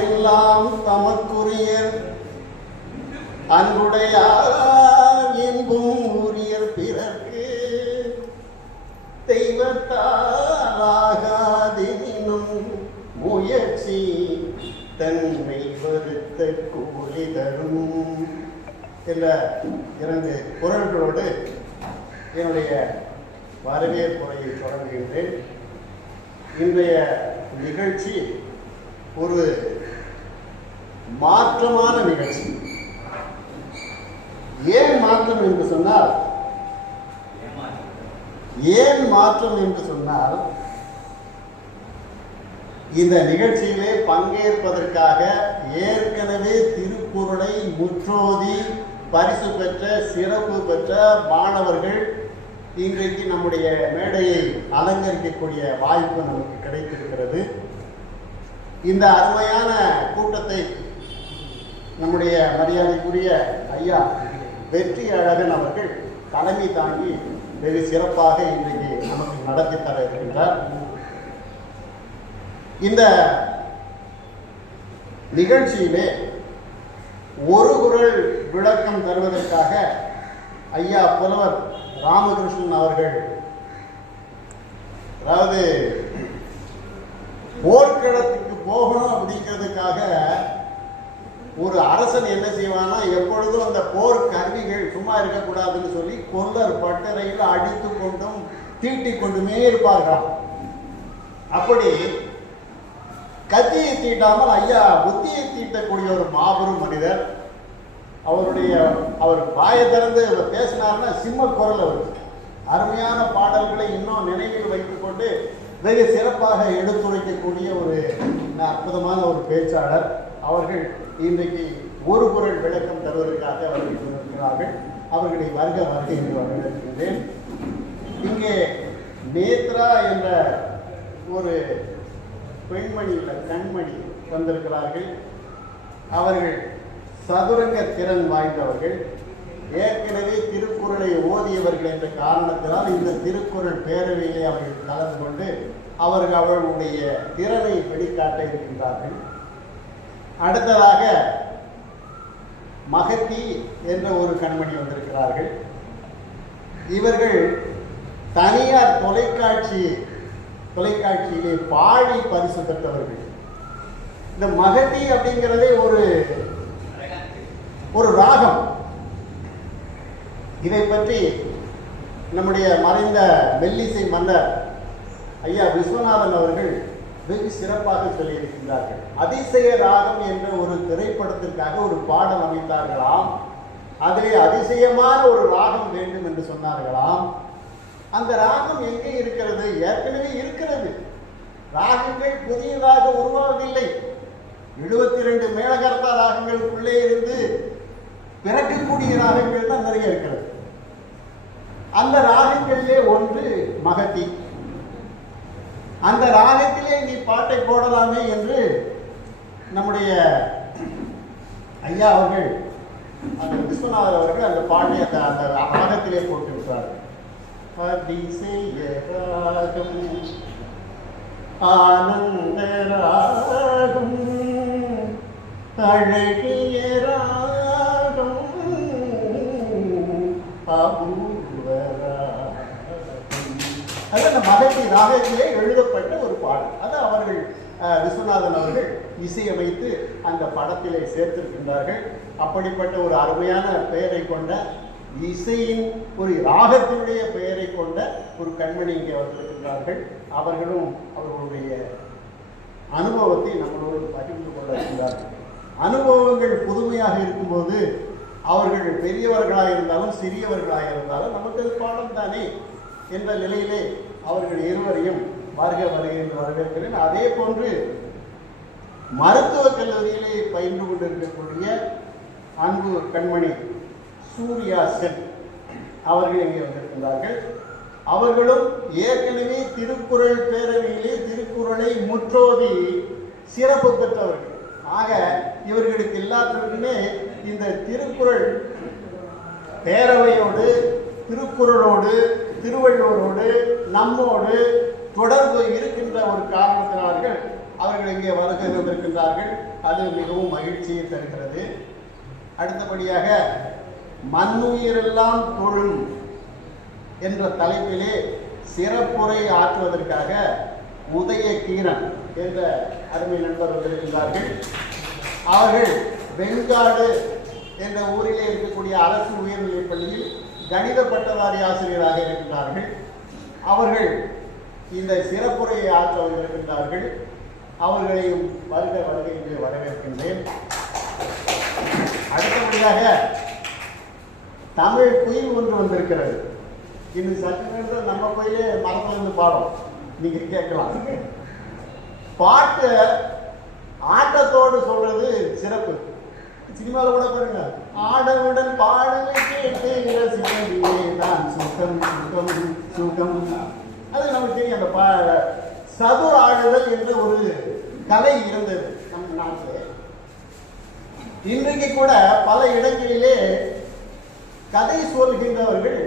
எல்லாம் தமக்குரிய அன்புடையார் என்பும் உரியர் பிறர்க்கு தெய்வத்தாலாகாதினும் முயற்சி தன்னை வருத்த கூலி தரும் என்ற 2 குறள்களோடு என்னுடைய வரவேற்புரையை தொடங்குகின்றேன். இன்றைய நிகழ்ச்சி ஒரு மாற்றமான நிகழ்ச்சி. ஏன் மாற்றம் என்று சொன்னால் இந்த நிகழ்ச்சியிலே பங்கேற்பதற்காக ஏற்கனவே திருக்குறளை முற்றோதி பரிசு பெற்ற சிறப்பு பெற்ற மாணவர்கள் இன்றைக்கு நம்முடைய மேடையை அலங்கரிக்கக்கூடிய வாய்ப்பு நமக்கு கிடைத்திருக்கிறது. இந்த அருமையான கூட்டத்தை நம்முடைய மரியாதைக்குரிய ஐயா வெற்றி அழகன் அவர்கள் தலைமை தாங்கி வெகு சிறப்பாக இன்றைக்கு நமக்கு நடத்தி தர இருக்கின்றார். இந்த நிகழ்ச்சியிலே ஒரு குறள் விளக்கம் தருவதற்காக ஐயா புலவர் ராமகிருஷ்ணன் அவர்கள், அதாவது போர்க்களத்துக்கு போகணும் அப்படிங்கிறதுக்காக ஒரு அரசன் என்ன செய்வானா, எப்பொழுதும் அந்த போர் கருவிகள் சும்மா இருக்கக்கூடாதுன்னு சொல்லி கொல்லர் பட்டறையில் அடித்து கொண்டும் தீட்டி கொண்டுமே இருப்பார்கள். அப்படி கத்தியை தீட்டாமல் ஐயா புத்தியை தீட்டக்கூடிய ஒரு மாபெரும் மனிதர். அவர் வாயை திறந்து பேசினார்னா சிம்ம குரல். அவர் அருமையான பாடல்களை இன்னும் நினைவில் வைத்துக் கொண்டு வெகு சிறப்பாக எடுத்துரைக்கக்கூடிய ஒரு அற்புதமான ஒரு பேச்சாளர். அவர்கள் இன்றைக்கு ஒரு குறள் விளக்கம் தருவதற்காக அவர்கள் இருக்கிறார்கள். அவர்களை வருக என்று வரவேற்கின்றேன். இங்கே நேத்ரா என்ற ஒரு பெண்மணி கண்மணி வந்திருக்கிறார்கள். அவர்கள் சதுரங்க திறன் வாய்ந்தவர்கள். ஏற்கனவே திருக்குறளை ஓதியவர்கள் என்ற காரணத்தினால் இந்த திருக்குறள் பேரவையிலே அவர்கள் கலந்து கொண்டு அவர்களுடைய திறனை வெளிக்காட்ட இருக்கின்றார்கள். அடுத்ததாக மகத்தி என்ற ஒரு கண்மணி வந்திருக்கிறார்கள். இவர்கள் தனியார் தொலைக்காட்சியிலே பாடி பரிசு பெற்றவர்கள். இந்த மகத்தி அப்படிங்கிறதே ஒரு ராகம். இதை பற்றி நம்முடைய மறைந்த மெல்லிசை மன்னர் ஐயா விஸ்வநாதன் அவர்கள் வெகு சிறப்பாக சொல்லியிருக்கின்றார்கள். அதிசய ராகம் என்ற ஒரு திரைப்படத்திற்காக ஒரு பாடல் அமைத்தார்களாம். அதிலே அதிசயமான ஒரு ராகம் வேண்டும் என்று சொன்னார்களாம். அந்த ராகம் எங்கே இருக்கிறது? ஏற்கனவே இருக்கிறது. ராகங்கள் புதியதாக உருவாவதில்லை. 72 மேளகர்த்தா ராகங்களுக்குள்ளே இருந்து பிறக்கக்கூடிய ராகங்கள் தான் நிறைய இருக்கிறது. அந்த ராகங்களிலே ஒன்று மகத்தி. அந்த ராகத்திலே நீ பாட்டை போடலாமே என்று நம்முடைய ஐயா அவர்கள், அந்த விஸ்வநாதர் அவர்கள் அந்த பாட்டை அந்த ராகத்திலே போட்டு விட்டார்கள். அதிசய ராகம் ஆனந்த ராகம் அழகிய ராகம் அந்த மகத்தி ராகத்திலே எழுதப்பட்ட ஒரு பாடல். அது அவர்கள் விஸ்வநாதன் அவர்கள் இசையமைத்து அந்த படத்திலே சேர்த்திருக்கின்றார்கள். அப்படிப்பட்ட ஒரு அருமையான பெயரை கொண்ட, இசையின் ஒரு ராகத்தினுடைய பெயரை கொண்ட ஒரு கண்மணி இங்கே வந்திருக்கின்றார்கள். அவர்களும் அவர்களுடைய அனுபவத்தை நம்மளோடு பகிர்ந்து கொள்ள இருக்கிறார்கள். அனுபவங்கள் புதுமையாக இருக்கும்போது அவர்கள் பெரியவர்களாக இருந்தாலும் சிறியவர்களாக இருந்தாலும் நமக்கு அது பாடம் தானே என்ற நிலையிலே அவர்கள் இருவரையும் வருக என்று வரவேற்கிறேன். அதே போன்று மருத்துவக் கல்லூரியிலே பயின்று கொண்டிருக்கக்கூடிய அன்பு கண்மணி சூர்யா சென் அவர்கள் இங்கே வந்திருக்கின்றார்கள். அவர்களும் ஏற்கனவே திருக்குறள் பேரவையிலே திருக்குறளை முற்றோதி சிறப்பு பெற்றவர்கள். ஆக இவர்களுக்கு எல்லாத்திற்குமே இந்த திருக்குறள் பேரவையோடு, திருக்குறளோடு, திருவள்ளுவரோடு, நம்மோடு தொடர்பு இருக்கின்ற ஒரு காரணத்தினார்கள் அவர்கள் இங்கே வருகை வந்திருக்கின்றார்கள். அது மிகவும் மகிழ்ச்சியை தருகிறது. அடுத்தபடியாக மண்ணுயிரெல்லாம் தொழும் என்ற தலைப்பிலே சிறப்புரை ஆற்றுவதற்காக உதய கீரன் என்ற அருமை நண்பர் வந்திருக்கின்றார்கள். அவர்கள் வெண்காடு என்ற ஊரிலே இருக்கக்கூடிய அரசு உயர்நிலைப் பள்ளியில் கணித பட்டதாரி ஆசிரியராக இருக்கின்றார்கள். அவர்கள் இந்த சிறப்புரையை ஆற்ற வந்திருக்கின்றார்கள். அவர்களையும் வருக என்று வரவேற்கின்றேன். அடுத்தபடியாக தமிழ் குயில் ஒன்று வந்திருக்கிறது. இன்னும் சற்று நேரத்தில் நம்ம கோயிலே மரத்திலிருந்து பாடம் நீங்க கேட்கலாம். பாட்டு ஆட்டத்தோடு சொல்றது சிறப்பு. சினிமாவில் கூட பாருங்க, ஆடவுடன் பாடலை கேட்டு நான் சுகம் சுகம் சுகம். அது நமக்கு தெரியும். அந்த சதுர ஆடுதல் என்ற ஒரு கலை இருந்தது நம் நாட்டிலே. இன்றைக்கு கூட பல இடங்களிலே கதை சொல்கின்றவர்கள்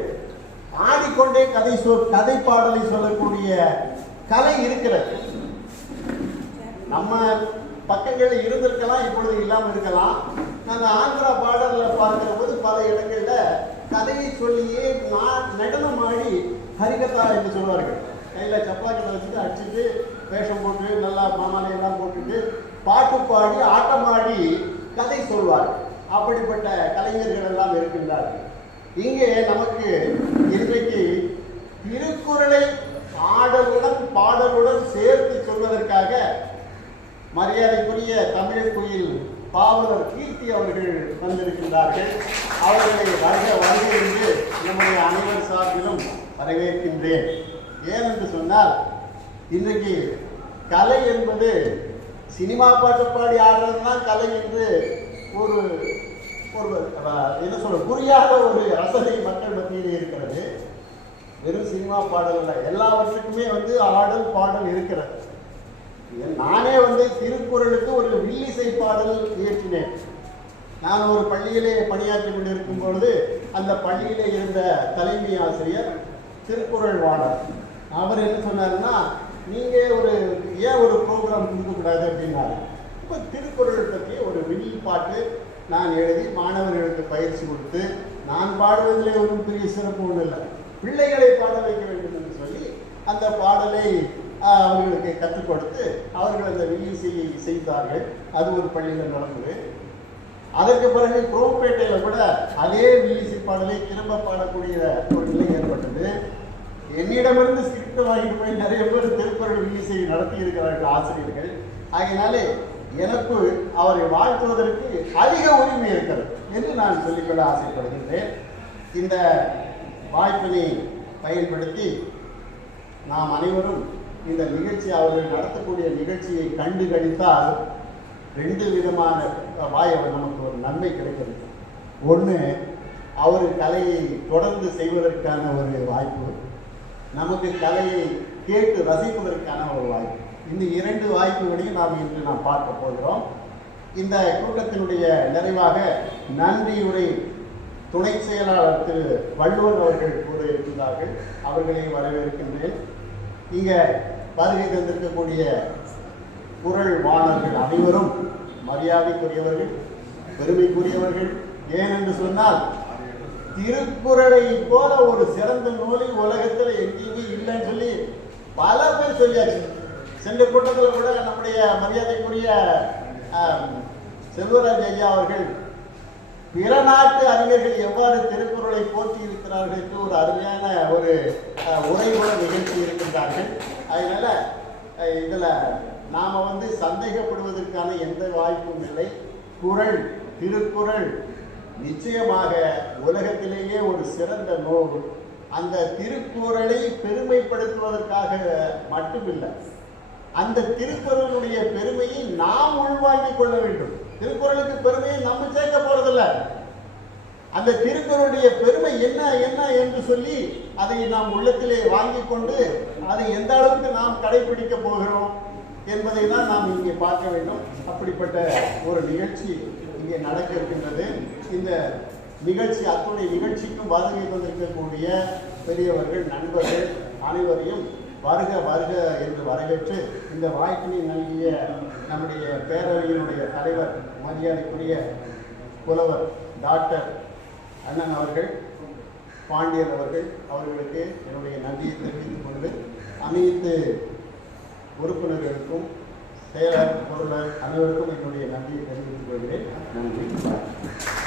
ஆடிக்கொண்டே கதை பாடலை சொல்லக்கூடிய கலை இருக்கிறது. நம்ம பக்கங்களில் இருந்திருக்கலாம், இப்பொழுது இல்லாமல் இருக்கலாம். நாங்கள் ஆந்திரா பார்டர்ல பார்க்கிற போது பல இடங்கள்ல கதையை சொல்லியே நடனம் ஆடி ஹரிகதா என்று சொல்வார்கள். கையில் சப்பாத்தி வச்சுட்டு அடிச்சுட்டு வேஷம் போட்டு நல்லா மாமாலையெல்லாம் போட்டுட்டு பாட்டு பாடி ஆட்டமாடி கதை சொல்வார்கள். அப்படிப்பட்ட கலைஞர்கள் எல்லாம் இருக்கின்றார்கள். இங்கே நமக்கு இன்றைக்கு திருக்குறளை ஆடலுடன் பாடலுடன் சேர்த்து சொல்வதற்காக மரியாதைக்குரிய தமிழ் குயில் பாவலர் கீர்த்தி அவர்கள் வந்திருக்கின்றார்கள். அவர்களை வருக என்று நம்முடைய அனைவர் சார்பிலும் வரவேற்கின்றேன். ஏனென்று சொன்னால், இன்றைக்கு கலை என்பது சினிமா பாட்டு பாடி ஆடுறதுதான் கலை என்று ஒரு என்ன சொல்ற புரியாத ஒரு ரசனை மக்கள் மத்தியிலே இருக்கிறது. வெறும் சினிமா பாடல் இல்லை, எல்லாவற்றுக்குமே ஆடல் பாடல் இருக்கிறது. நானே திருக்குறளுக்கு ஒரு வில்லிசை பாடல் இயற்றினேன். நான் ஒரு பள்ளியிலே பணியாற்றி கொண்டிருக்கும் பொழுது அந்த பள்ளியிலே இருந்த தலைமை ஆசிரியர் திருக்குறள் வாணர். அவர் என்ன சொன்னார்னா, நீங்க ஏன் ஒரு ப்ரோக்ராம் கொடுக்கக்கூடாது அப்படின்னாரு. இப்போ திருக்குறள் பற்றி ஒரு வில்லி பாட்டு நான் எழுதி மாணவர்களுக்கு பயிற்சி கொடுத்து, நான் பாடுவதிலே ஒன்றும் பெரிய சிறப்பு ஒன்றும் இல்லை, பிள்ளைகளை பாட வைக்க வேண்டும் என்று சொல்லி அந்த பாடலை அவர்களுக்கு கற்றுக் கொடுத்து அவர்கள் அந்த வில்லிசையை செய்தார்கள். அது ஒரு பள்ளியில் நடந்தது. அதற்கு பிறகு குரோம்பேட்டையில் கூட அதே வில்லிசை பாடலை திரும்ப பாடக்கூடிய ஒரு நிலை ஏற்பட்டது. என்னிடமிருந்து ஸ்கிரிப்ட் வாங்கிட்டு போய் நிறைய பேர் திருக்குறள் வில்லிசை நடத்தி இருக்கிறார்கள் ஆசிரியர்கள். ஆகையினாலே எனக்கு அவரை வாழ்த்துவதற்கு அதிக உரிமை இருக்கிறது என்று நான் சொல்லிக்கொள்ள ஆசைப்படுகின்றேன். இந்த வாய்ப்பினை பயன்படுத்தி நாம் அனைவரும் இந்த நிகழ்ச்சி, அவர்கள் நடத்தக்கூடிய நிகழ்ச்சியை கண்டு கழித்தால் ரெண்டு விதமான நமக்கு ஒரு நன்மை கிடைக்கிறது. ஒன்று, அவர் கலையை தொடர்ந்து செய்வதற்கான ஒரு வாய்ப்பு, நமக்கு கலையை கேட்டு ரசிப்பதற்கான ஒரு வாய்ப்பு. இந்த இரண்டு வாய்ப்புகளையும் நாம் பார்க்க போகிறோம். இந்த கூட்டத்தினுடைய நிறைவாக நன்றியுரை துணை செயலாளர் திரு வள்ளுவர் அவர்கள் கூற இருக்கிறார்கள். அவர்களை வரவேற்கின்றேன். இங்கே வருகை தந்திருக்கக்கூடிய குறள் வாணர்கள் அனைவரும் மரியாதைக்குரியவர்கள், பெருமைக்குரியவர்கள். ஏனென்று சொன்னால், திருக்குறளை போல ஒரு சிறந்த நூலை உலகத்தில் எங்கேயுமே இல்லைன்னு சொல்லி பல பேர் சொல்லியாச்சு. சென்ற கூட்டத்தில் கூட நம்முடைய மரியாதைக்குரிய செல்வராஜ் ஐயா அவர்கள் பிற நாட்டு அறிஞர்கள் எவ்வாறு திருக்குறளை போற்றி இருக்கிறார்கள் என்று ஒரு அருமையான ஒரு உரை கூட நிகழ்ச்சி இருக்கின்றார்கள். அதனால இதில் நாம் சந்தேகப்படுவதற்கான எந்த வாய்ப்பும் இல்லை. திருக்குறள் நிச்சயமாக உலகத்திலேயே ஒரு சிறந்த நூல். அந்த திருக்குறளை பெருமைப்படுத்துவதற்காக மட்டுமில்லை, அந்த திருக்குறளுடைய பெருமையை நாம் உள்வாங்கிக் கொள்ள வேண்டும். திருக்குறளுக்கு பெருமையை நம்ம சேர்க்க போறதில்லை. அந்த திருக்குறளுடைய பெருமை என்ன என்ன என்று சொல்லி அதை நாம் உள்ளத்திலே வாங்கி கொண்டு அதை எந்த அளவுக்கு நாம் கடைபிடிக்க போகிறோம் என்பதை தான் நாம் இங்கே பார்க்க வேண்டும். அப்படிப்பட்ட ஒரு நிகழ்ச்சி இங்கே நடக்க இருக்கின்றது. இந்த நிகழ்ச்சி அத்துணை நிகழ்ச்சிக்கும் வருகை வந்திருக்கக்கூடிய பெரியவர்கள், நண்பர்கள் அனைவரையும் வருக வருக என்று வரவேற்று இந்த வாய்ப்பினை நல்கிய நம்முடைய பேரவையினுடைய தலைவர் மரியாதைக்குரிய புலவர் டாக்டர் அண்ணன் அவர்கள், பாண்டியன் அவர்களுக்கு என்னுடைய நன்றியை தெரிவித்துக் கொண்டு அனைத்து உறுப்பினர்களுக்கும் செயலர் பொருளர் அனைவருக்கும் என்னுடைய நன்றியை தெரிவித்துக் கொள்கிறேன். நன்றி.